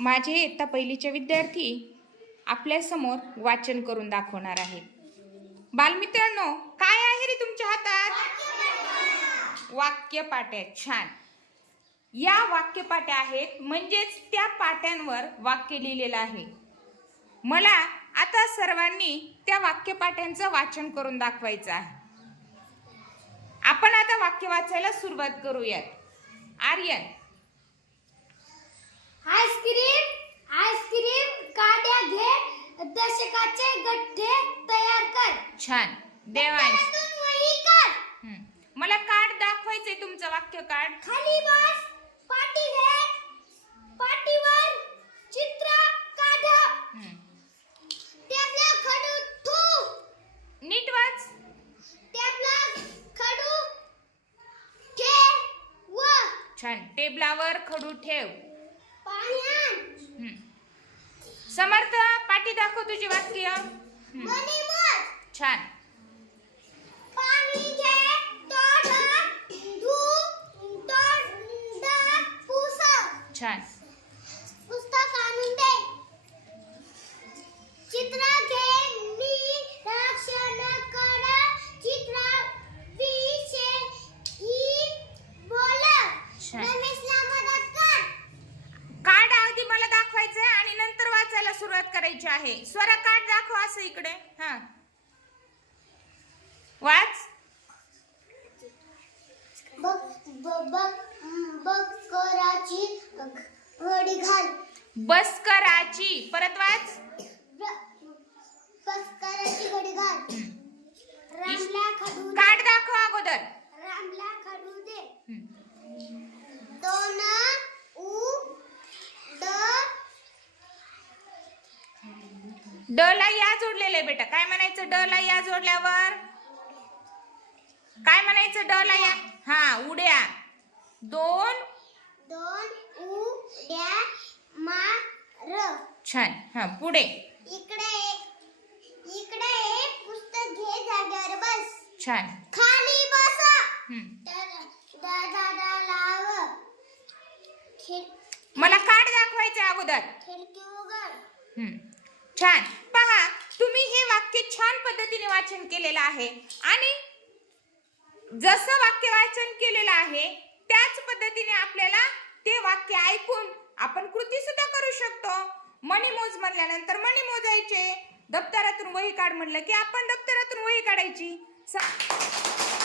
माझे इयत्ता पहिलीचे विद्यार्थी आपल्यासमोर वाचन करून दाखवणार आहेत. बालमित्रांनो काय आहे रे तुमच्या हातात? वाक्यपाट्या छान. या वाक्यपाट्या आहेत म्हणजेच त्या पाट्यांवर वाक्य लिहिलेलं आहे. मला आता सर्वांनी त्या वाक्यपाट्यांचं वाचन करून दाखवायचं आहे. आपण आता वाक्य वाचायला सुरुवात करूयात. आर्यन छान. देवांश. हं. मला कार्ड दाखवायचंय तुमचं वाक्य कार्ड. खाली बस. पाटी घे पाटीवर चित्र काढ. हं. टेबला खडू ठू. नीट वाच. टेबला खडू ठेव छान. टेबलावर खडू ठेव. पाण्यान हं. समर्थ पाठी दाखव तुझी वाक्य. हं. मनी छान. छान. पुस्तक आणून दे. चित्र घे निरीक्षण कर. चित्र विषयी बोल. छान. रमेशला मदत कर. कार्ड आधी मला दाखवायचंय आणि नंतर वाचायला सुरुवात करायची आहे. स्वरा कार्ड दाखव असं इकडे. हा. कराची घडी घाल. बसकराची परत वाच. कराची घडी घाल. रामला खडू कार्ड दाखव अगोदर. रामला खडू दे. दोन उ ड. ड ला या जोडलेलं आहे बेटा. काय म्हणायचं? ड ला या जोडल्यावर? काय म्हणायचं? ड ला या. हा उड्या. दोन दोन उ द्या मा र. छान. हा पुढे. इकडे इकडे पुस्तक घे जागेवर बस. छान. खाली बस. दादा लाव. मला कार्ड दाखवायचं अगोदर. खिडकी उघड. छान. पहा तुम्ही हे वाक्य छान पद्धतीने वाचन केलेलं आहे. आणि जसं वाक्य वाचन केलेलं आहे त्याच पद्धतीने आपल्याला ते वाक्य ऐकून आपण कृती सुद्धा करू शकतो. मणी मोज म्हणल्यानंतर मणी मोजायचे. दप्तरातून वही काढ म्हणलं की आपण दप्तरातून वही काढायची. स-